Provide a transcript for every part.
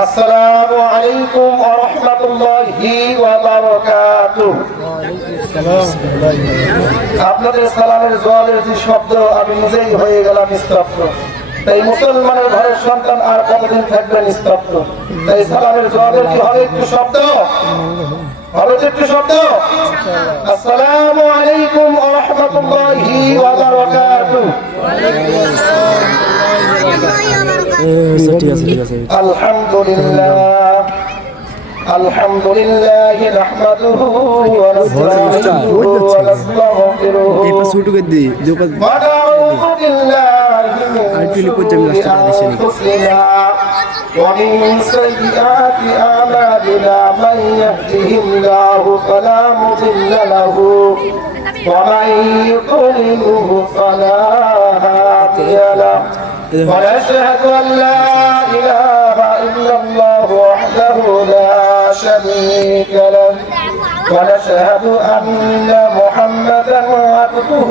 আসসালামু আলাইকুম ওয়া রাহমাতুল্লাহি ওয়া বারাকাতুহু। আপনাদের সালামের জবাবের যে শব্দ আমি নিজেই হয়ে গেলাম স্তব্ধ। তাই মুসলমানের ঘরের সন্তান আর কতদিন থাকবেন স্তব্ধ? তাই সালামের জবাবের কি হবে একটু শব্দ? হবে একটু শব্দ? আসসালামু আলাইকুম ওয়া রাহমাতুল্লাহি ওয়া বারাকাতুহু। আলহামদুলিল্লাহ আলহামদুলিল্লাহি নাহমাদুহু ওয়া নাস্তাঈনুহু ওয়া নাস্তাগফিরুহু ওয়া নাউযু বিল্লাহি মিন শুরুরি আনফুসিনা ওয়া মিন সাইয়্যাতি আমালিনা মান ইয়াহদিহিল্লাহু ফালা মুদিল্লা লাহু ওয়া মান ইউদ্লিলহু ফালা হাদিয়া লাহু ونشهد أن لا إله إلا الله وحده لا شريك له ونشهد أن محمدا عبده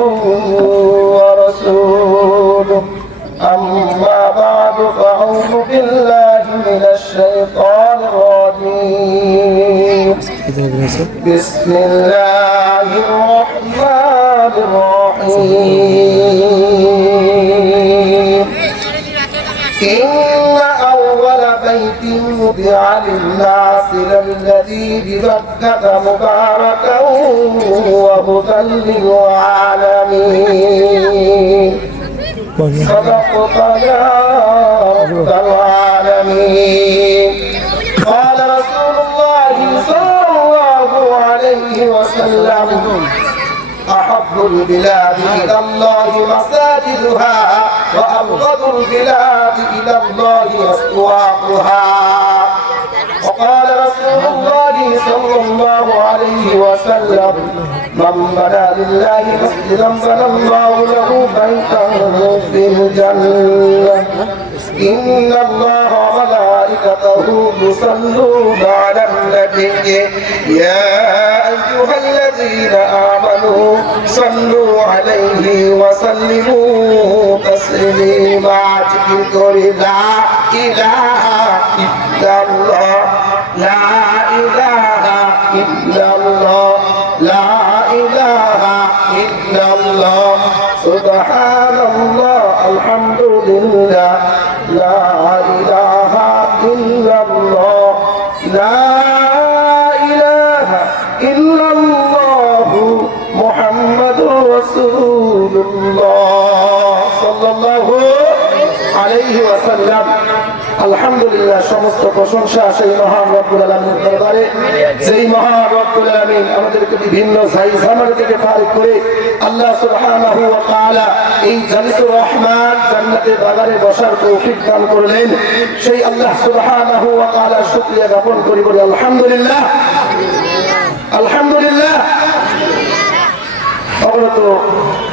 ورسوله أما بعد فأعوذ بالله من الشيطان الرجيم بسم الله الرحمن الرحيم إن أول بيت وضع للناس للذي ببكة مباركا وهدى للعالمين صدقت يا رب العالمين قال رسول الله صلى الله عليه وسلم أحب البلاد إلى الله مساجدها وأبغض البلاد إلى الله أسواقها وقال رسول الله صلى الله عليه وسلم من بنى لله مسجدا بنى الله له بيتا في الجنة إن الله وملائكته يصلون على النبي يا أيها الذين آمنوا صلوا عليه وسلموا تسليما ذكر لا إله إلا الله لا إله إلا الله لا إله إلا الله سبحان الله الحمد لله لا إله إلا الله لا إله إلا الله محمد رسول الله صلى الله عليه وسلم আলহামদুলিল্লাহ সমস্ত প্রশংসা সেই মহান রব্বুল আলামিনের দরবারে যেই মহান রব্বুল আলামিন আমাদেরকে বিভিন্ন জায়জামার থেকে ফারিক করে আল্লাহ সুবহানাহু ওয়া তাআলা এই জান্নাতুর রহমান জান্নাতের বাগানে বসার তৌফিক দান করলেন সেই আল্লাহ সুবহানাহু ওয়া তাআলার শুকরিয়া জ্ঞাপন করি বলি আলহামদুলিল্লাহ আলহামদুলিল্লাহ অবনত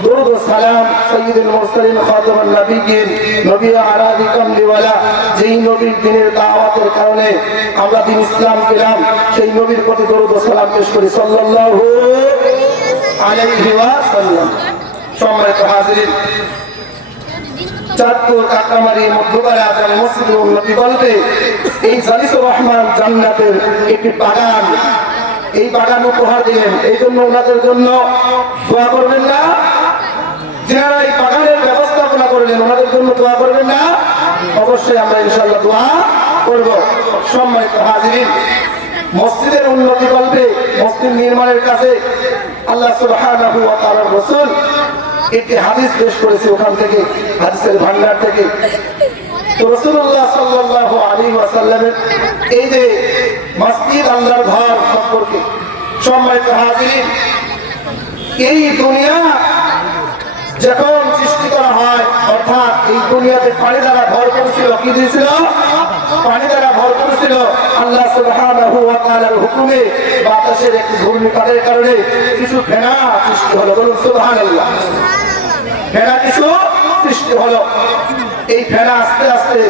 দরুদ ও সালাম সাইয়্যিদুল মুরসালিন খাতামুন নবিয়্যিন নবী আরাবি কামলিওয়ালা যেই নবীর দিনের দাওয়াতের কারণে আমরা দিন ইসলাম পেলাম সেই নবীর প্রতি দরুদ ও সালাম পেশ করি সাল্লাল্লাহু আলাইহি ওয়াসাল্লাম। সম্মানিত হাজিরিন, চাঁদপুর কাকরামারি মধ্যপাড়া জামে মসজিদের উন্নতি বলতে এই জালিসুর রহমান জান্নাতের একটি বাগান, এই বাগান উপহার দিলেন। এই জন্য ওনাদের জন্য দোয়া করবেন না? যারা এই বাগানের ব্যবস্থাপনা করলেন ওনাদের জন্য দোয়া করবেন না? অবশ্যই আমরা ইনশাআল্লাহ দোয়া করব। সম্মানিত হাজিরিন, মসজিদের উন্নতি কল্পে মসজিদ নির্মাণের কাছে আল্লাহ সুবহানাহু ওয়া তাআলার রাসূল একটি হাদিস পেশ করেছে, ওখান থেকে হাদিসের ভান্ডার থেকে। তো রাসূলুল্লাহ সাল্লাল্লাহু আলাইহি ওয়াসাল্লামের এই যে মসজিদ আল্লাহর ঘর সম্পর্কে সম্মানিত হাজিরিন, এই দুনিয়া যখন সৃষ্টি করা হয় অর্থাৎ এই দুনিয়াতে পানি দ্বারা ভরপুর ছিল, কি দিয়েছিল? পানি দ্বারা ভরপুর ছিল। আল্লাহ সুবহানাহু ওয়া তাআলার হুকুমে বাতাসের একটি ঘূর্ণিপাতের কারণে কিছু ফেনা সৃষ্টি হলো, বলুন সুবহানাল্লাহ। ফেনা কিছু সৃষ্টি হলো, এই ফেনা আস্তে আস্তে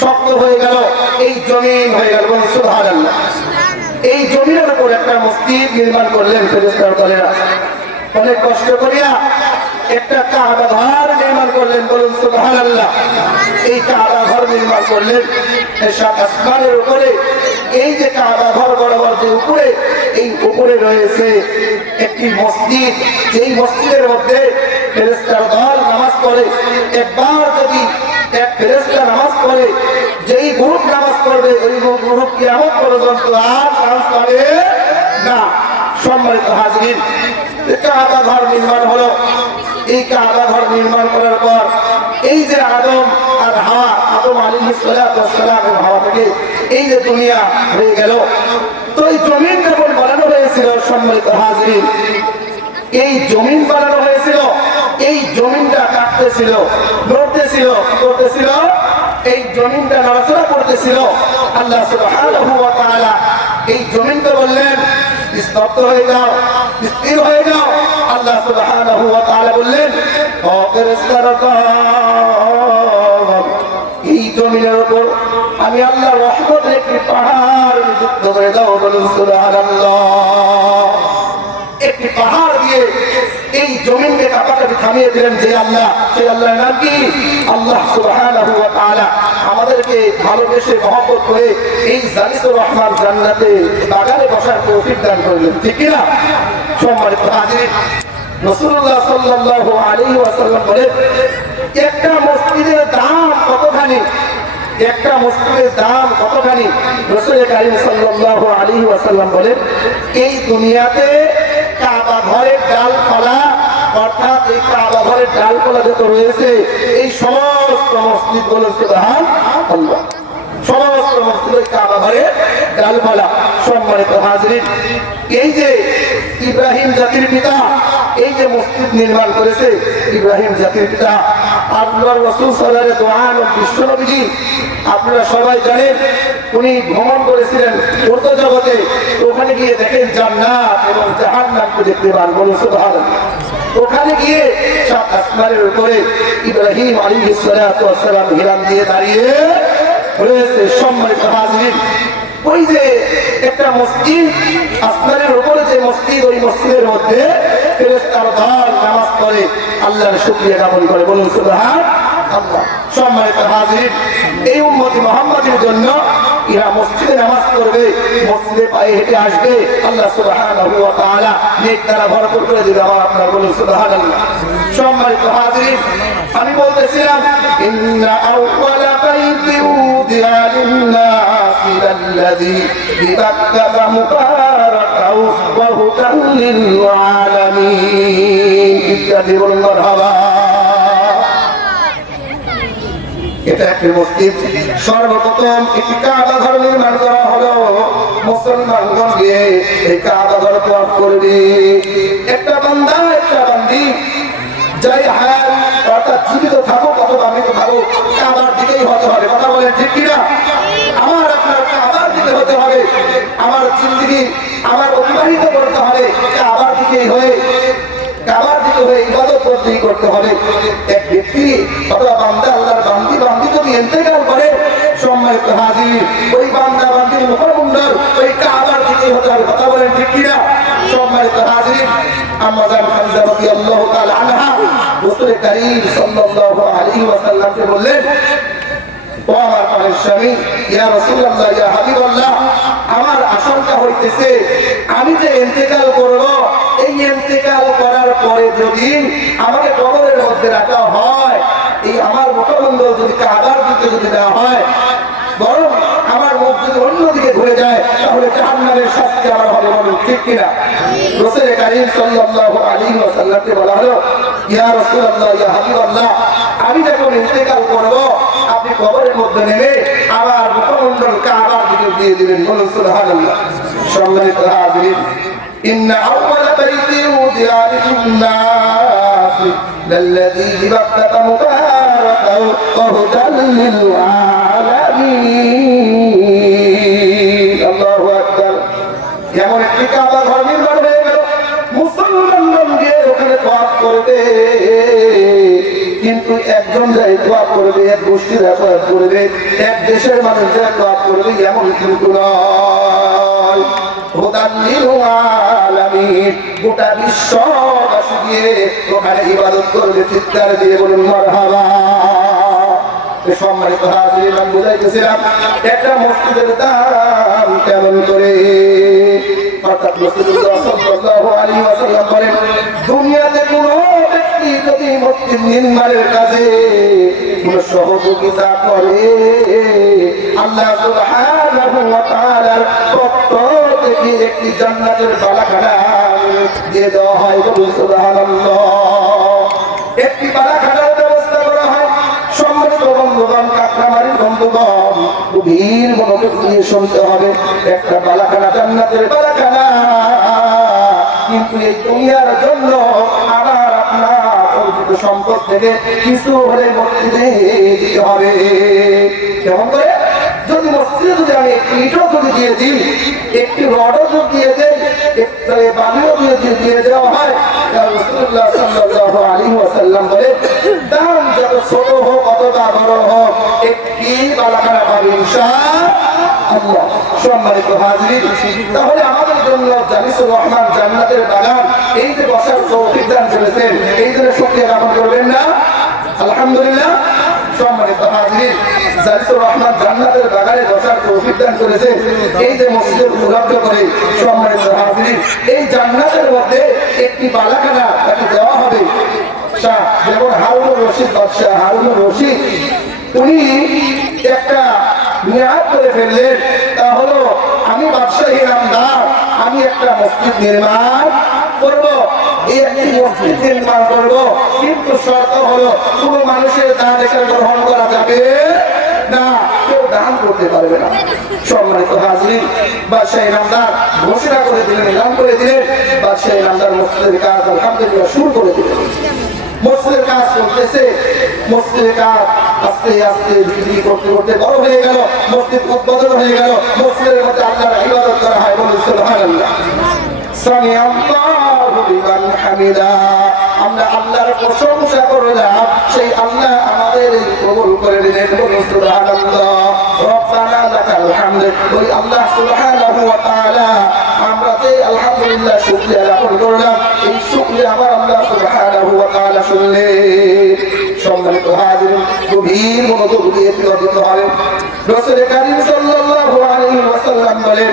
শক্ত হয়ে গেল, এই জমিন হয়ে গেল, বলুন সুবহানাল্লাহ। এই জমিনের উপর একটা মসজিদ নির্মাণ করলেন ফেরেশতার দলেরা অনেক কষ্ট করিয়া। একটা কাবা ঘর নির্মাণ করলেন, বলুন সুবহানাল্লাহ। এই কাবা ঘর নির্মাণ করলেন সাত আসমানের উপরে। এই যে কাবা ঘর বরাবর যে উপরে, এই উপরে রয়েছে একটি মসজিদ। যেই মসজিদের মধ্যে ফেরেশতার দল নামাজ পড়ে। একবার যদি এক ফেরেশতা নামাজ পড়ে, যেই গ্রুপ নামাজ পড়বে ওই গ্রুপ কিয়ামত পর্যন্ত আর চান্স পাবে না। সম্মানিত হাজরিন, কাবা ঘর নির্মাণ হলো। এই কাবা ঘর নির্মাণ করার পর এই যে আদম আর হাওয়া, আদম আলাইহিস সালাতু ওয়াস সালামের হাওয়া থেকে এই যে দুনিয়া হয়ে গেল, তো এই জমিন যখন বানানো হয়েছিল, সম্মানিত হাজরিন, এই জমিন বানানো হয়েছিল, এই জমিনটা কাঁপতেছিল, নড়তেছিল, কি করতেছিল? এই জমিনটা নড়াচড়া করতেছিল। আল্লাহ সুবহানাহু ওয়া তাআলা এই জমিনকে বললেন স্তব্ধ হয়ে যাও, স্থির হয়ে যাও। আল্লাহ সুবহানাহু ওয়া তাআলা বললেন ও ফেরেশতারা, এই জমিনের উপর আমি আল্লাহর রহমতের একটি পাহাড় যুক্ত করে দাও, বলুন সুবহানাল্লাহ। একটি পাহাড় দিয়ে এই জমিনকে কাঁপাকাপি থামিয়ে দিলেন যে আল্লাহ, সেই আল্লাহর নাম কি? আল্লাহ সুবহানাহু ওয়া তাআলা আমাদেরকে ভালোবেসে মহব্বত করে এই জালিসুর রহমান জান্নাতে বাগানে বসার তৌফিক দান করলেন, ঠিক কি না? সম্মানিত হাজির, রাসূলুল্লাহ সাল্লাল্লাহু আলাইহি ওয়াসাল্লাম বলেন, একটা মসজিদের দাম কতখানি? একটা মসজিদের দাম কতখানি? রাসূল কারীম সাল্লাল্লাহু আলাইহি ওয়াসাল্লাম বলেন, এই দুনিয়াতে কাবা ঘরের ডালপালা, অর্থাৎ এই কাবা ঘরের ডালপালা যত রয়েছে, এই সমস্ত মসজিদ গুলো সুবহানাল্লাহ, সমস্ত মসজিদ কাবা ঘরের ডালপালা। সম্মানিত হাজরিন, এই যে ইব্রাহিম জাতির পিতা এই যে মসজিদ নির্মাণ করেছে, ইব্রাহিম জাতির পিতা আল্লাহর রাসূল সাল্লাল্লাহু আলাইহি বিশ্ব নবীজি, আপনারা সবাই জানেন, উনি ভ্রমণ করেছিলেন উর্দু জগতে। ওখানে গিয়ে দেখেন জান্নাত এবং জাহান্নামকে দেখতে পান, বলুন সুবহানাল্লাহ। ওখানে গিয়ে সাত আসমানের উপরে ইব্রাহিম আলাইহিস সালাতু ওয়াস সালাম হিরান দিয়ে দাঁড়িয়ে রয়েছে। সম্মানিত হাজরিন, ওই যে একটা মসজিদ, আসমানের উপরে যে মসজিদ, ওই মসজিদের মধ্যে ফেরেশতার দল নামাজ পড়ে, আল্লাহর শুকরিয়া জ্ঞাপন করে, বলুন সুবহানাল্লাহ। সম্মানিত হাজরিন, এই উম্মতি মুহাম্মাদের জন্য ইরা মসজিদে নামাজ পড়বে, মসজিদে পায়ে হেঁটে আসবে, আল্লাহ সুবহানাহু ওয়া তাআলা নেক দ্বারা ভরপুর করে দিবে আমার আপনার, বলুন সুবহানাল্লাহ। সম্মানিত হাজরিন, আমি বলতেছিলাম, ইন্না আউওয়ালা বাইতিন উদিয়া লিন-নাসি আল্লাযী বিবাক্কাতা মুবারাকাও ওয়া হুদান লিল-আলামিন, ইত্যাদি, বলুন মারহাবা। এটা একটি মসজিদ। সর্বপ্রথম একটি কাবা ঘর নির্মাণ করা হলো, মুসলমানগণ গিয়ে এই কাবা ঘর তওয়াফ করবে। একটা বান্দা, একটা বান্দি যাই হায়াত, অর্থাৎ জীবিত থাকুক অথবা মৃত থাকুক, কাবার দিকেই হতে হবে, কথা বলেন ঠিক কিনা? আমার আপনার কাবার দিকে হতে হবে, আমার জিন্দেগি আমার অতিবাহিত করতে হবে কাবার দিকেই হয়ে, কাবার দিকে হয়ে ইবাদত করতে হবে। এক ব্যক্তি অথবা বান্দা, আল্লাহর বান্দি যদি ইন্তেকাল করে, সম্মানিত হাজির, ওই বান্দা বান্দির মুখমণ্ডল ওই কাবার দিকে হতে হবে, কথা বলেন ঠিক কিনা? সম্মানিত হাজির, আম্মা জান খাদিজা রাদিয়াল্লাহু তাআলা আনহা রাসূল কারীম সাল্লাল্লাহু আলাইহি ওয়াসাল্লামকে বললেন, ও আমার প্রাণের স্বামী, ইয়া রাসূলুল্লাহ, ইয়া হাবিবাল্লাহ, আমার আশঙ্কা হইতেছে আমি যে ইন্তেকাল করব, এই ইন্তেকাল করার পরে যদি আমাকে কবরের মধ্যে রাখা হয়, এই আমার মুখমণ্ডল যদি কাবার দিকে যদি দেওয়া হয়, বরং আমার মুখ যদি অন্যদিকে ঘুরে যায়, তাহলে জাহান্নামের শাস্তি আমার হবে, বলুন ঠিক কিনা? রাসূল কারীম সাল্লাল্লাহু আলাইহি ওয়াসাল্লামকে বলা হলো, ইয়া রাসূলুল্লাহ, ইয়া হাবিবাল্লাহ, আমি যখন ইন্তেকাল করব, আপনি কবরের মধ্যে নেমে আমার মুখমণ্ডল কাবার দিকে দিয়ে দিবেন, বলুন সুবহানাল্লাহ। সম্মানিত হাজিরিন, ইন্না আউওয়ালা বাইতিন উদিয়া লিন-নাসি লাল্লাযী বিবাক্কাতা মুবারাকাও ওয়া হুদান লিল-আলামিন। আল্লাহু আকবার। যেমন একটি কাবা ঘর নির্মাণ হয়ে গেল, মুসলমানগণ গিয়ে ওখানে তওয়াফ করবে, কিন্তু কিন্তু একজন যাই দোয়া করবে, এক গোষ্ঠীরা দোয়া করবে, এক দেশের মানুষরা দোয়া করবে, এমন কিন্তু নয়। গোটা বিশ্ববাসী দিয়ে ওখানে ইবাদত করবে, চিৎকার দিয়ে বলুন মারহাবা। সম্মানিত হাজির, আমি বুঝাইতেছিলাম একটা মসজিদের দাম কেমন করে। অর্থাৎ রাসূলুল্লাহ সাল্লাল্লাহু আলাইহি ওয়াসাল্লাম বলেন, দুনিয়াতে কোনো ব্যক্তি যদি মসজিদ নির্মাণের কাজে কোনো সহযোগিতা করে, আল্লাহ সুবহানাহু ওয়া তাআলার পক্ষ থেকে একটি জান্নাতের বালাখানা দিয়ে দেওয়া হয়। বলুন সুবহানাল্লাহ। একটি বালাখানার ব্যবস্থা করা হয়। সম্মানিত বন্ধুগণ, কাকরামারির বন্ধুগণ, গভীর মনোযোগ দিয়ে শুনতে হবে। একটা বালাখানা, জান্নাতের বালাখানা, কিন্তু এই দুনিয়ার জন্য আমার আপনার অর্জিত সম্পদ থেকে কিছু হলে মসজিদে দিতে হবে। কেমন করে? যদি মসজিদে যদি আমি একটি ইটও যদি দিয়ে দিই, একটি রডও যদি দিয়ে দেই, একটি বালিও যদি দিয়ে দেওয়া হয়, রাসূলুল্লাহ সাল্লাল্লাহু আলাইহি ওয়াসাল্লাম বলেন, দাম যত ছোট হোক অথবা বড় হোক, একটি বালাখানা পাবে ইনশাআল্লাহ। সম্মানিত হাজির, তাহলে আমাদের জন্য জালিসুর রহমান জান্নাতের বাগান, এই যে বসার তৌফিক দান করেছেন, এই জন্য শুকরিয়া জ্ঞাপন করবেন না? আলহামদুলিল্লাহ। সম্মানিত হাজির, জালিসুর রহমান জান্নাতের বাগানে বসার তৌফিক দান করেছেন, এই যে মসজিদ উপলব্ধ করে। সম্মানিত হাজির, এই জান্নাতের মধ্যে একটি বালাখানা তাকে দেওয়া হবে। যেমন হারুনুর রশিদ বাদশাহ, হারুনুর রশিদ উনি একটা নিয়াত করে ফেললেন, তা হলো আমি বাদশাহী নামদার, আমি একটা মসজিদ নির্মাণ করব, এই একটি মসজিদ নির্মাণ করব, কিন্তু শর্ত হলো কোনো মানুষের দান এখানে গ্রহণ করা যাবে না, কেউ দান করতে পারবে না। সম্মানিত হাজির, বাদশাহী নামদার ঘোষণা করে দিলেন, এলান করে দিলেন, বাদশাহী নামদার মসজিদের কাজ আলহামদুলিল্লাহ শুরু করে দিলেন। মসজিদের কাজ করতেছে, মসজিদের কাজ আস্তে আস্তে বিক্রি করতে করতে বড় হয়ে গেল, মসজিদ উদ্বোধন হয়ে গেল, মসজিদের মধ্যে আল্লাহর ইবাদত করা হয়। বলুন সুবহানাল্লাহ। সামি আল্লাহু লিমান হামিদা। আমরা আল্লাহর প্রশংসা করলাম, সেই আল্লাহ আমাদের কবুল করে নিলেন। বলুন সুবহানাল্লাহ। রব্বানা লাকাল হামদ। ওই আল্লাহ সুবহানাহু ওয়া তাআলা আমরা যে আলহামদুলিল্লাহ শুকরিয়া জ্ঞাপন করলাম, এই শুকরিয়া আমার আল্লাহ সুবহানাহু ওয়া তাআলা শুনলেন। সম্মানিত হাজির, গভীর মনোযোগ দিয়ে দিতে হবে। রাসূল কারীম সাল্লাল্লাহু আলাইহি ওয়াসাল্লাম বলেন,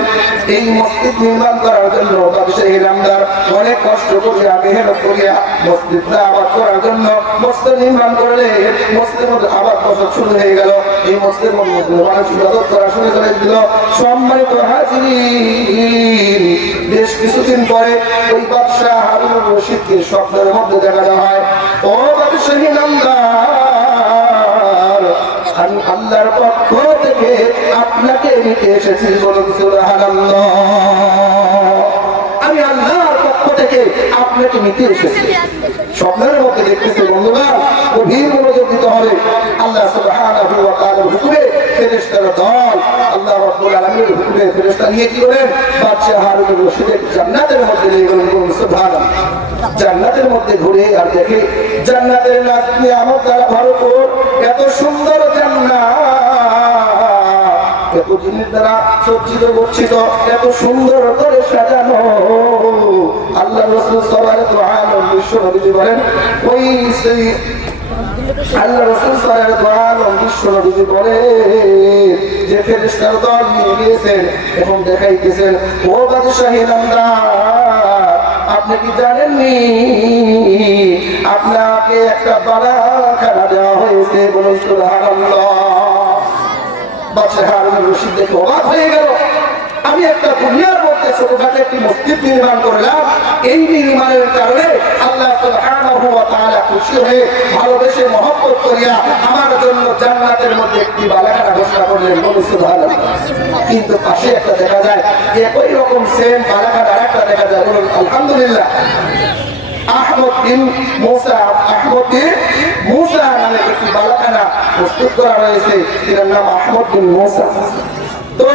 এই মসজিদ নির্মাণ করার জন্য বাদশাহী নামদার অনেক কষ্ট করিয়া মেহনত করিয়া মসজিদটা আবাদ করার জন্য মসজিদ নির্মাণ করলে মসজিদের মধ্যে আবাদ বসত শুরু হয়ে গেল। এই মসজিদের মধ্যে মানুষ ইবাদত করা শুরু করে দিল। সম্মানিত হাজির, বেশ কিছুদিন পরে ওই বাদশাহ হারুনুর রশিদকে স্বপ্নের মধ্যে দেখা দেওয়া হয়, ও বাদশাহী নামদার, আমি আল্লাহর পক্ষ থেকে আপনাকে নিতে এসেছি। বলুন সুবহানাল্লাহ। আমি আল্লাহর পক্ষ থেকে আপনাকে নিতে এসেছি। স্বপ্নের মধ্যে দেখতেছে বন্ধুগণ, গভীর মনোযোগ দিতে হবে। আল্লাহ সুবহানাহু ওয়া তাআলার হুকুমে ফেরেশতার দল আল্লাহ রাব্বুল আলামিনের হুকুমে ফেরেশতা নিয়ে কি করেন, বাদশাহ হারুনুর রশিদের জান্নাতের মধ্যে নিয়ে গেলেন। বলুন সুবহানাল্লাহ। জান্নাতের মধ্যে ঘুরে আর দেখে জান্নাতের নিয়ামত দ্বারা ভরপুর, এত সুন্দর জান্নাত, এত জিনিস দ্বারা সজ্জিত গচ্ছিত, এত সুন্দর করে সাজানো। আল্লাহ রাসূল সাল্লাল্লাহু আলাইহি বিশ্ব নবীজি বলেন, ওই সেই আল্লাহ রাসূল সাল্লাল্লাহু আলাইহি বিশ্ব নবীজি বলে যে ফেরেশতার দল নিয়ে গিয়েছেন এবং দেখাইতেছেন, ও বাদশাহী নামদার, আপনি কি জানেননি আপনাকে একটা বালাখানা দেওয়া হয়েছে? বলুন সুবহানাল্লাহ। বাদশাহ হারুনুর রশিদ দেখে অবাক হয়ে গেল, আমি একটা দুনিয়ার মধ্যে ছোটখাটো একটি মসজিদ নির্মাণ করলাম, এই নির্মাণের কারণে আল্লাহ সুবহানাহু ওয়া তাআলা খুশি হয়ে ভালোবেসে মহব্বত করিয়া আমার জন্য জান্নাতের মধ্যে একটি বালাখানা ঘোষণা করলেন। বলুন সুবহানাল্লাহ। কিন্তু পাশে একটা দেখা যায়, একই রকম সেম বালাখানা আরেকটা দেখা যায়। বলুন আলহামদুলিল্লাহ। আহমদ বিন মুসা নামে একটি বালাখানা প্রস্তুত করা হয়েছে, এর নাম আহমদ বিন মুসা। তো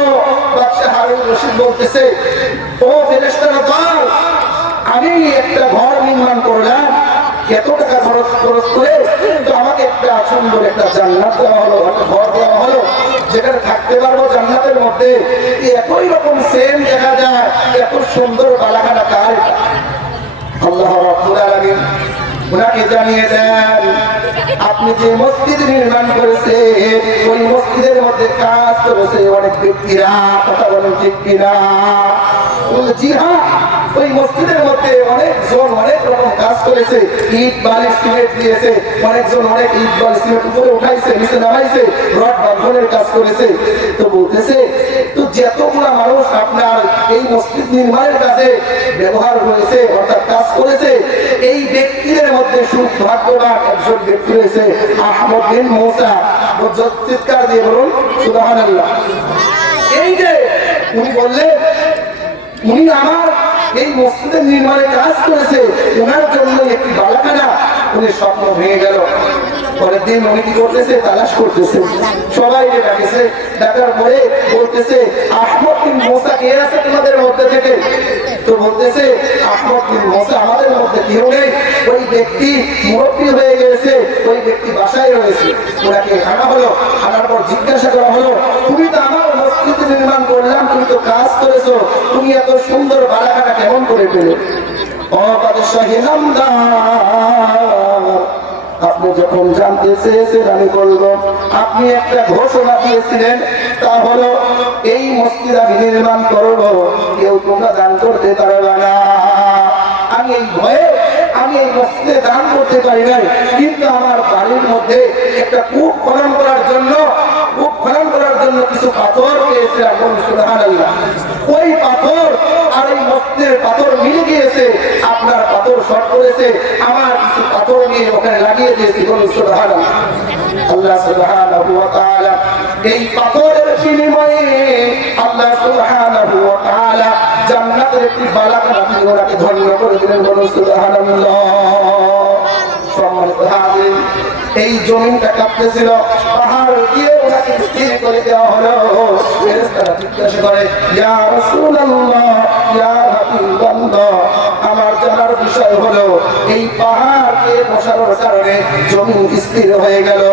বাদশাহ হারুনুর রশিদ বলতেছে, ও ফেরেশতার দল, আমি একটা ঘর নির্মাণ করলাম, এত টাকা খরচ করে, তো আমাকে সুন্দর একটা জান্নাত দেওয়া হলো, একটা ঘর দেওয়া হলো, যেখানে থাকতে পারবো জান্নাতের মধ্যে। একই রকম সেম দেখা যায়, এত সুন্দর বালাখানা কার? আল্লাহ রাব্বুল আলামিন উনাকে জানিয়ে দেন, আপনি যে মসজিদ নির্মাণ করেছেন ওই মসজিদের মধ্যে কাজ করেছে অনেক ব্যক্তিরা। কথা বলেন ঠিক কিনা? জি হ্যাঁ, ওই মসজিদের মধ্যে অনেকজন অনেক রকম কাজ করেছে। ইট বালি সিমেন্ট দিয়েছে, অনেকজন অনেক ইট বালি সিমেন্ট উপরে উঠাইছে, নিচে নামাইছে, রড বাঁধনের কাজ করেছে। তো বলতেছে, তো যতগুলা মানুষ আপনার এই মসজিদ নির্মাণের কাজে ব্যবহার করেছে অর্থাৎ কাজ করেছে, এই ব্যক্তিদের মধ্যে সৌভাগ্যবান একজন ব্যক্তি রয়েছে আহমদ বিন মুসা। চিৎকার দিয়ে বলুন সুবহানাল্লাহ। এই যে উনি বললেন, উনি আমার এই মসজিদের নির্মাণে কাজ করেছে, ওনার জন্য একটি বালাখানা। উনি স্বপ্ন ভেঙে গেল। পরের দিন উনি কি করতেছে? তালাশ করতেছে, সবাই ডাকেছে। ডাকার পরে বলতেছে, আহমদ বিন মুসা কে আছে তোমাদের মধ্যে থেকে? তো বলতেছে, আহমদ বিন মুসা আমাদের মধ্যে কেউ নেই, ওই ব্যক্তি মুরব্বী হয়ে গেছে, ওই ব্যক্তি বাসায় রয়েছে। ওনাকে আনা হলো, আনার পর জিজ্ঞাসা করা হলো, তুমি তো আমার মসজিদ নির্মাণ করলাম, তুমি তো কাজ করেছো, তুমি এত সুন্দর বালাখানা কেমন করে পেলে? আপনি যখন জানতে চেয়েছেন আমি বলবো, আপনি একটা ঘোষণা দিয়েছিলেন, তা হলো এই মসজিদ আমি নির্মাণ করবো, কেউ তোমরা দান করতে পারবে না। আমি এই ভয়ে আমি এই মসজিদে দান করতে পারি নাই, কিন্তু আমার বাড়ির মধ্যে একটা কূপ খনন করার জন্য কিছু পাথর পেয়েছিলাম। সুবহানাল্লাহ। ওই পাথর আর এই মসজিদের পাথর মিলে গিয়েছে, আপনার পাথর শর্ট করেছে, আমার কিছু পাথর নিয়ে ওখানে লাগিয়ে দিয়েছি। সুবহানাল্লাহ। আল্লাহ সুবহানাহু ওয়া তাআলা এই পাথরের বিনিময়ে আল্লাহ সুবহানাহু ওয়া তাআলা জান্নাতের একটি বালাখানা দিয়ে ওনাকে ধন্য করে দিলেন। বলুন সুবহানাল্লাহ। সম্মানিত হাজিরিন, এই জমিনটা কাঁপতেছিল, পাহাড় দিয়ে ওনাকে স্থির করে দেওয়া হলো। ফেরেশতারা জিজ্ঞাসা করে, ইয়া রাসূলুল্লাহ, ইয়া হাবিবাল্লাহ, আমার জানার বিষয় হলো এই পাহাড়কে বসানোর কারণে জমিন স্থির হয়ে গেল।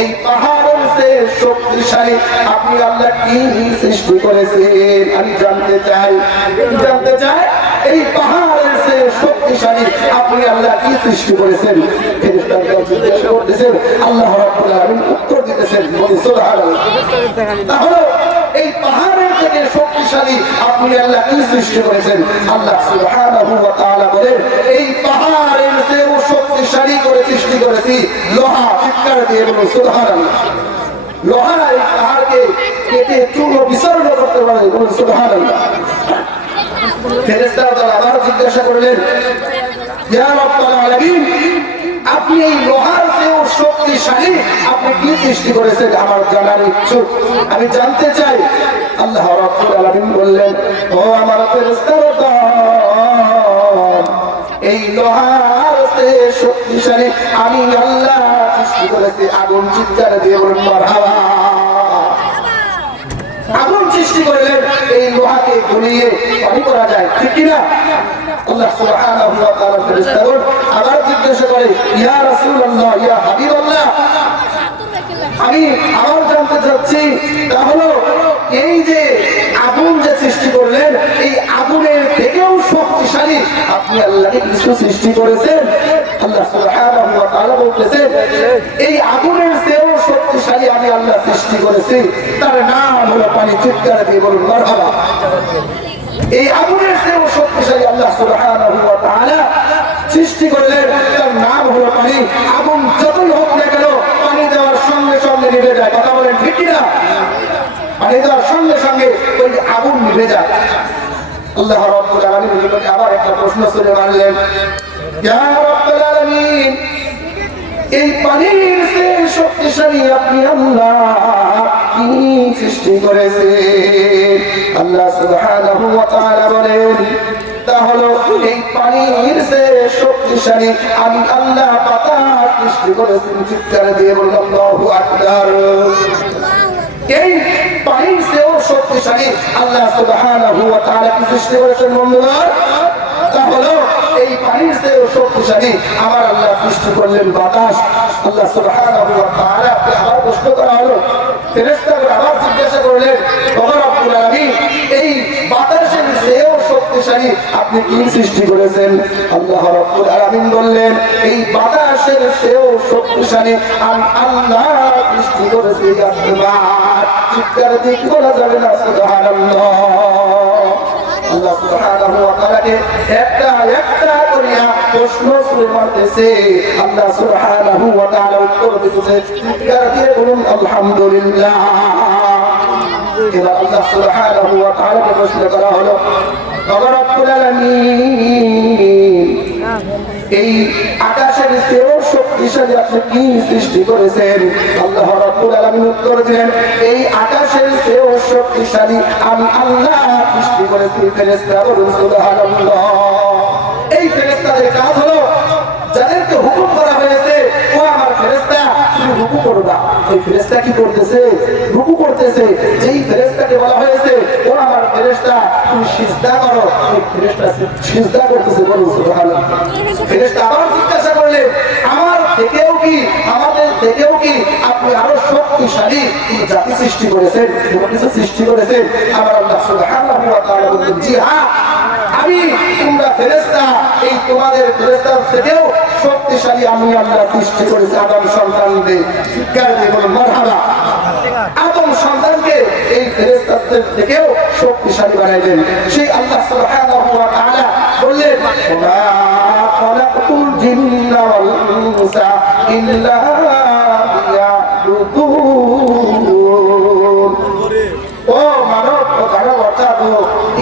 এই পাহাড়ের যে শক্তিশালী আপনি আল্লাহ কি সৃষ্টি করেছেন? আমি জানতে চাই এই পাহাড়ের যে শক্তিশালী আপনি আল্লাহ কি সৃষ্টি করেছেন? ফেরেশতারা জিজ্ঞাসা করতেছেন, আল্লাহ রাব্বুল আলামিন উত্তর দিতেছেন, সুবহানাল্লাহ। তাহলে এই পাহাড়ের থেকে শক্তিশালী আপনি আল্লাহ কি সৃষ্টি করেছেন? আল্লাহ সুবহানাহু ওয়া তাআলা বলেন, এই পাহাড়ের চেয়েও শক্তিশালী করে সৃষ্টি করেছি লোহা। চিৎকার দিয়ে বলুন সুবহানাল্লাহ। লোহা এই পাহাড়কে কেটে চূর্ণ বিচূর্ণ করতে পারে। বলুন সুবহানাল্লাহ। ফেরেশতারা তারা আবার জিজ্ঞাসা করলেন, ইয়া রাব্বাল আলামিন, আপনি এই লোহার চেয়েও শক্তিশালী আপনি কি সৃষ্টি করেছেন? আমার জানার ইচ্ছুক, আমি জানতে চাই। আল্লাহ রাব্বুল আলামিন বললেন, ও আমার ফেরেশতারা, এই লোহার চেয়ে শক্তিশালী আমি আল্লাহ সৃষ্টি করেছি আগুন। চিৎকার দিয়ে বলুন মারহাবা। আগুন সৃষ্টি করলেন, এই লোহাকে গলিয়ে পানি করা যায়, ঠিক কিনা? আল্লাহ সুবহানাহু ওয়া তাআলা ফেরেশতাগণ আবার জিজ্ঞাসা করে, ইয়া রাসূলুল্লাহ, ইয়া হাবিবাল্লাহ, আমি আবার জানতে চাচ্ছি, তাহলে এই যে আগুন যে সৃষ্টি করলেন, এই আগুনের থেকেও শক্তিশালী আপনি আল্লাহ কিছু সৃষ্টি করেছেন? আল্লাহ সুবহানাহু ওয়া তাআলা বলতেছেন, এই আগুনের চেয়েও শক্তিশালী আমি আল্লাহ সৃষ্টি করেছি, তার নাম হলো পানি। চিৎকার দিয়ে বলুন মারহাবা। এই আগুনের চেয়েও শক্তিশালী আল্লাহ সুবহানাহু ওয়া তাআলা সৃষ্টি করলেন, তার নাম হলো পানি। আগুন যতই হোক না কেন পানি দেওয়ার সঙ্গে সঙ্গে নিভে যায়। কথা বলেন ঠিক কিনা? পানি দেওয়ার সঙ্গে সঙ্গে ওই আগুন নিভে যায়। আল্লাহ রাব্বুল আলামিন আবার একটা প্রশ্ন ছুড়ে মারলেন, ইয়া রাব্বুল আলামিন, এই পানির চেয়ে শক্তিশালী আপনি আল্লাহ কি সৃষ্টি করেছেন? আল্লাহ সুবহানাহু ওয়া তাআলা বলেন, তাহলে এই পানির চেয়ে শক্তিশালী আমি আল্লাহ বাতাস সৃষ্টি করেছি। চিৎকার দিয়ে বলুন আল্লাহু আকবার। এই পানির চেয়েও শক্তিশালী আল্লাহ সুবহানাহু ওয়া তাআলা কি সৃষ্টি করেছেন বন্ধুরা? তাহলে এই পানির চেয়েও শক্তিশালী আমার আল্লাহ সৃষ্টি করলেন বাতাস। আল্লাহ সুবহানাহু ওয়া তাআলা আবার প্রশ্ন করা হলো, ফেরেশতারা আবার জিজ্ঞাসা করলেন, ওয়া রব্বুল আলামিন, এই বাতাসের চেয়েও শক্তিশালী আপনি কি সৃষ্টি করেছেন? আল্লাহ রব্বুল আলামিন বললেন, এই বাতাসের চেয়েও শক্তিশালী আমি আল্লাহ সৃষ্টি করেছি আসমান। চিৎকার দিয়ে কি বলা যাবে না সুবহানাল্লাহ। আল্লাহ সুবহানাহু ওয়া তাআলাকে একটা একটা করিয়া প্রশ্ন শুরু করতেছে, আল্লাহ সুবহানাহু ওয়া তাআলা উত্তর দিতেছে। চিৎকার দিয়ে বলুন আলহামদুলিল্লাহ। এবার আল্লাহ সুবহানাহু ওয়া তাআলাকে প্রশ্ন করা হলো, রব্বুল আলামিন, এই আকাশের চেয়েও শক্তিশালী আপনি কি সৃষ্টি করেছেন? আল্লাহ রাব্বুল আলামিন উত্তর দিলেন, এই আকাশের চেয়েও শক্তিশালী আমি আল্লাহ সৃষ্টি করেছি ফেরেশতা। বলুন সুবহানাল্লাহ। এই ফেরেশতাদের কাজ হলো, যাদেরকে হুকুম করা হয়েছে ও আমার ফেরেশতা, তুমি রুকু করবা। এই ফেরেশতা কি করতেছে? রুকু করতেছে। যেই ফেরেশতাকে বলা হয়েছে ও আমার ফেরেশতা, তুমি সিজদা করো, এই ফেরেশতা সিজদা করতেছে। বলুন সুবহানাল্লাহ। ফেরেশতা আবার জিজ্ঞাসা করলেন, আমার থেকেও কি, আমাদের থেকেও কি আপনি আরো শক্তিশালী কোনো জাতি সৃষ্টি করেছেন, কোনো কিছু সৃষ্টি করেছেন? আমার আল্লাহ সুবহানাহু ওয়া তাআলা বললেন, জি হ্যাঁ, আমি, তোমরা ফেরেশতা, এই তোমাদের ফেরেশতার থেকেও শক্তিশালী আমি আল্লাহ সৃষ্টি করেছি আদম সন্তানদের। চিৎকার দিয়ে বলুন মারহাবা। আদম সন্তানকে এই ফেরেশতাদের থেকেও শক্তিশালী বানাইলেন। সেই আল্লাহ সুবহানাহু ওয়া তাআলা বললেন, ওয়া খালাকুল জিন্না ওয়াল ইনসা ইল্লা লিয়াবুদুন। ও মানব, ও দানব, অর্থাৎ ও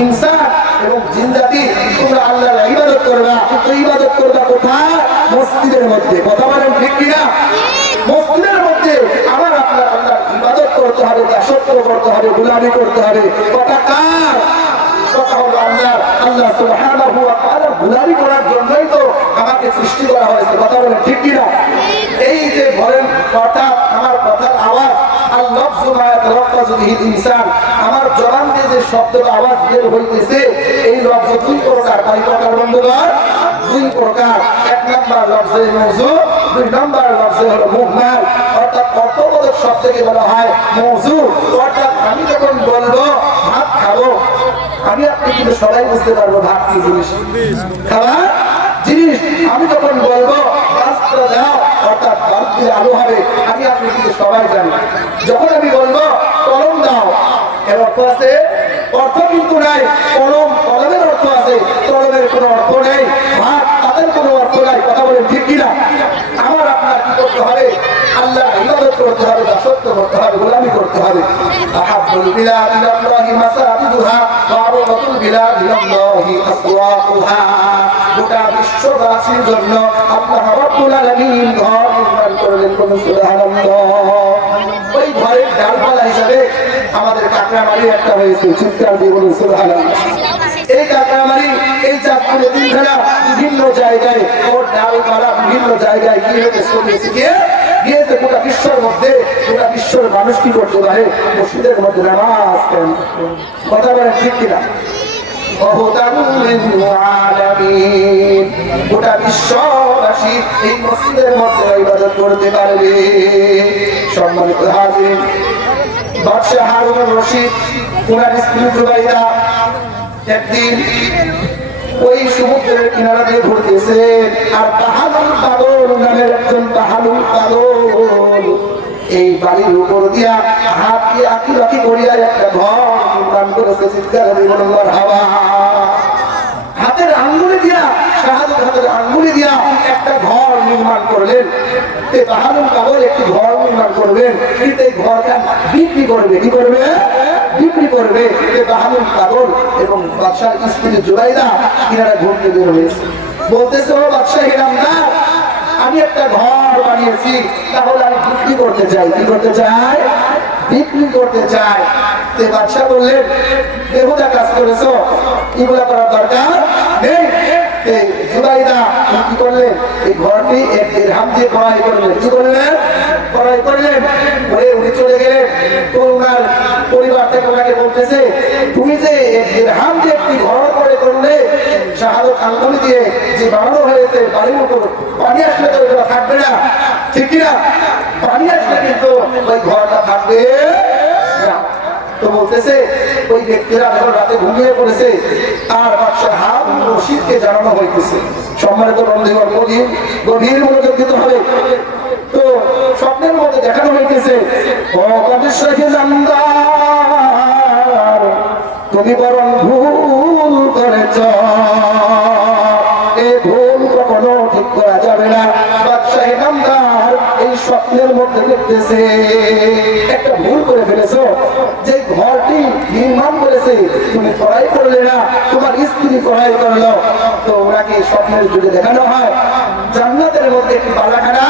ইনসান এবং জিন জাতি, তোমরা আল্লাহর ইবাদত করবা। তো ইবাদত করবা কোথায়? মসজিদের মধ্যে। কথা বলেন ঠিক কিনা? মসজিদের মধ্যে আমার আপনার আল্লাহর ইবাদত করতে হবে, দাসত্ব করতে হবে, গোলামি করতে হবে। কথা কার? কথা হলো আল্লাহ। আল্লাহ সুবহানাহু ওয়া তাআলা গোলামি করার জন্যই তো আমাকে সৃষ্টি করা হয়েছে। কথা বলেন ঠিক কিনা? এই যে বলেন কথা, আমার কথার আওয়াজ, আমার জবান দিয়ে যে শব্দটা আওয়াজ বের হইতেছে, এই লফজ দুই প্রকার। তাই প্রকার বন্ধুগণ, দুই প্রকার। এক নাম্বার লফজে মওযু, দুই নাম্বার লফজে হলো মুহমাল। অর্থাৎ অর্থবোধক শব্দকে বলা হয় মওযু। অর্থাৎ আমি যখন বলবো ভাত খাবো, আমি আপনি কিন্তু সবাই বুঝতে পারবো ভাত কি জিনিস, খাবার জিনিস। আমি যখন বলবো রাস্তা দাও, অর্থাৎ বাল্ব দিয়ে আলো হবে, আমি আপনি কিন্তু সবাই জানি। যখন আমি বলবো কলম দাও, এর অর্থ আছে, অর্থ কিন্তু নাই। কলম, কলমের অর্থ আছে, কলমের কোনো অর্থ নেই। ভাত, তাদের কোনো অর্থ নাই। কথা বলেন ঠিক কিনা? আমার আপনার কি করতে হবে? আল্লাহ ইবাদত করতে হবে, দাসত্ব করতে হবে, গোলামি করতে হবে। আহাব্বুল বিলাদি ইলাল্লাহি মাসাজিদুহা ওয়া আবগাতুল বিলাদি ইলাল্লাহি আসওয়াকুহা। গোটা বিশ্ববাসীর জন্য আল্লাহ রাব্বুল আলামিন ঘর নির্মাণ করলেন। বলুন সুবহানাল্লাহ। ওই ঘরের ডালপালা হিসাবে আমাদের কাকড়ামারি একটা হয়েছে। চিৎকার দিয়ে বলুন সুবহানাল্লাহ। এই কাকড়ামারি, এই চাঁদপুরের দিনখানা বিভিন্ন জায়গায় ওর ডালপালা বিভিন্ন জায়গায় কি হয়েছে, ছড়িয়েছে গিয়েছে গোটা বিশ্বের মধ্যে। গোটা বিশ্বের মানুষ কি করতে পারে? মসজিদের মধ্যে নামাজ পড়ে। কথা বলেন ঠিক কিনা? গোটা বিশ্ববাসী এই মসজিদের মধ্যে ইবাদত করতে পারবে। সম্মানিত হাজির, বাদশাহ হারুন রশিদ, ওনার স্ত্রী জুবাইদা একদিন ওই সমুদ্রের কিনারা দিয়ে ঘুরতেছে। আর তাহালুল পাগল নামের একজন তাহালুল পাগল এই বাড়ির উপর দিয়া হাত দিয়ে আঁকি বাকি করিয়া একটা ঘর নির্মাণ করেছে। চিৎকার দিয়ে বলুন মারহাবা। হাতের আঙ্গুলি দিয়া, শাহাদাত হাতের আঙ্গুলি দিয়া একটা ঘর নির্মাণ করলেন। তাহালুল পাগল একটি ঘর নির্মাণ করবেন, কিন্তু এই ঘরটা বিক্রি করবে। কি করবে? বিক্রি করবে। তাহালুল পাগল এবং বাদশাহ স্ত্রী জুবাইদা কিনারা ঘুরতে বের হয়েছে। বলতেছে, ও বাদশাহ হিরামদার, আমি একটা ঘর বানিয়েছি, তাহলে আমি বিক্রি করতে চাই। কি করতে চাই? বিক্রি করতে চাই। তে বাদশাহ বললেন, বেহুদা কাজ করেছো, এগুলা করার দরকার নেই। জুবাইদা কি করলেন? এই ঘরটি এক দিরহাম দিয়ে ক্রয় করলেন। কি করলেন? ক্রয় করলেন। উনি চলে গেলেন। তো ওনার পরিবার থেকে ওনাকে বলতেছে, তুমি যে এক দিরহাম দিয়ে একটি ঘর করে করলে, শাহাদত আঙ্গুলি দিয়ে যে বানানো হয়েছে বাড়ির উপর পানি আসলে তো ওটা থাকবে না, ঠিক কিনা? পানি আসলে কিন্তু ওই ঘরটা থাকবে না। তো বলতেছে ওই ব্যক্তিরা যখন রাতে ঘুমিয়ে পড়েছে আর বাদশাহ হারুন রশিদকে জানানো হইতেছে। সম্মানিত বন্ধুগণ, গভীর মনোযোগ দিতে হবে। তো স্বপ্নের মধ্যে দেখানো হইতেছে, ও বাদশাহ নামদার, তুমি বরং ভুল করেছ, এই ভুল কখনো ঠিক করা যাবে না। বাদশাহ নামদার এই স্বপ্নের মধ্যে দেখতেছে একটা ভুল করে ফেলেছো, যে ঘরটি নির্মাণ করেছে তুমি করাই করলে না, তোমার স্ত্রী করাই করলো। তো ওনাকে স্বপ্নের যুগে দেখানো হয় জান্নাতের মধ্যে একটি বালাখানা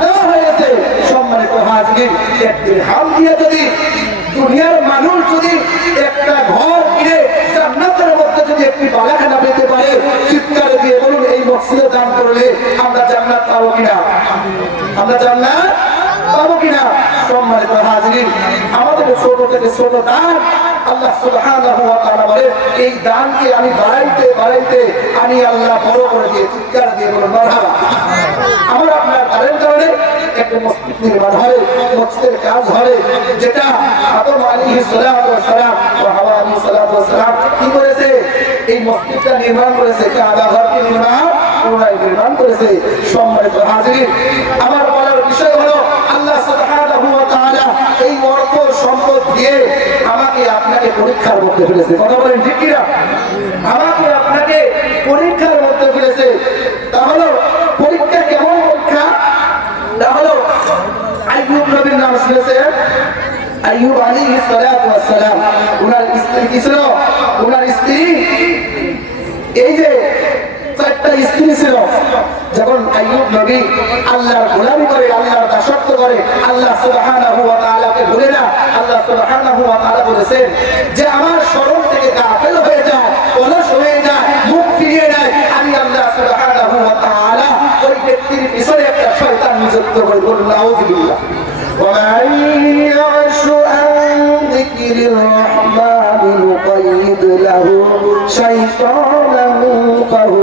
দেওয়া হয়েছে। সম্মানিত হাজির, একটি হাল দিয়ে যদি দুনিয়ার মানুষ যদি একটা ঘর কিনে জান্নাতের মধ্যে যদি একটি বালাখানা পেতে পারে, চিৎকার দিয়ে বলুন এই মসজিদে দান করলে আমরা জান্নাত পাবো কিনা? আমরা জান্নাত পাবো কিনা? সম্মানিত হাজির, আমাদের ছোট থেকে ছোট দান আল্লাহ সুবহানাহু ওয়া তাআলা বলে এই দানকে আমি বাড়াইতে বাড়াইতে আমি আল্লাহ বড় করে দিয়ে চিৎকার দিয়ে বলুন মারহাবা। আমরা আপনার দানের কারণে একটা মসজিদ নির্মাণ হবে, মসজিদের কাজ হবে, যেটা আদম আলাইহিস সালাতু ওয়াস সালাম ও হাওয়া আলাইহিস সালাতু ওয়াস সালাম কি করেছে? এই মসজিদটা নির্মাণ করেছে, কাবা ঘরকে নির্মাণ করেছে। সম্মানিত হাজির, আমার বলার বিষয় হলো আল্লাহ সুবহানাহু ওয়া তাআলা এই অর্থ সম্পদ দিয়ে আমাকে আপনাকে পরীক্ষার মধ্যে ফেলেছে। কথা বলেন ঠিক কিনা? আমাকে আপনাকে পরীক্ষার মধ্যে ফেলেছে। তাহলে পরীক্ষা কেমন পরীক্ষা? তাহলে আইয়ুব নবীর নাম শুনেছেন? আইয়ুব আলাইহিস সালাতু ওয়াস সালাম, ওনার স্ত্রী কি ছিল? ওনার স্ত্রী এই যে চারটা স্ত্রী ছিল। যখন আইয়ুব নবী আল্লাহর গোলামি করে, আল্লাহর দাসত্ব করে, আল্লাহ সুবহানাহু ওয়া তাআলাকে ভুলে না, আল্লাহ সুবহানাহু ওয়া তাআলা বলেছেন যে আমার শরণ থেকে গাফেল হয়ে যায়, অলস হয়ে যায়, মুখ ফিরিয়ে নেয়, আমি আল্লাহ সুবহানাহু ওয়া তাআলা ওই ব্যক্তির পিছনে একটা শয়তান নিযুক্ত করে। বলুন নাউযুবিল্লাহ। ومن يعش عن ذكر الرحمن نقيض له شيطانا فهو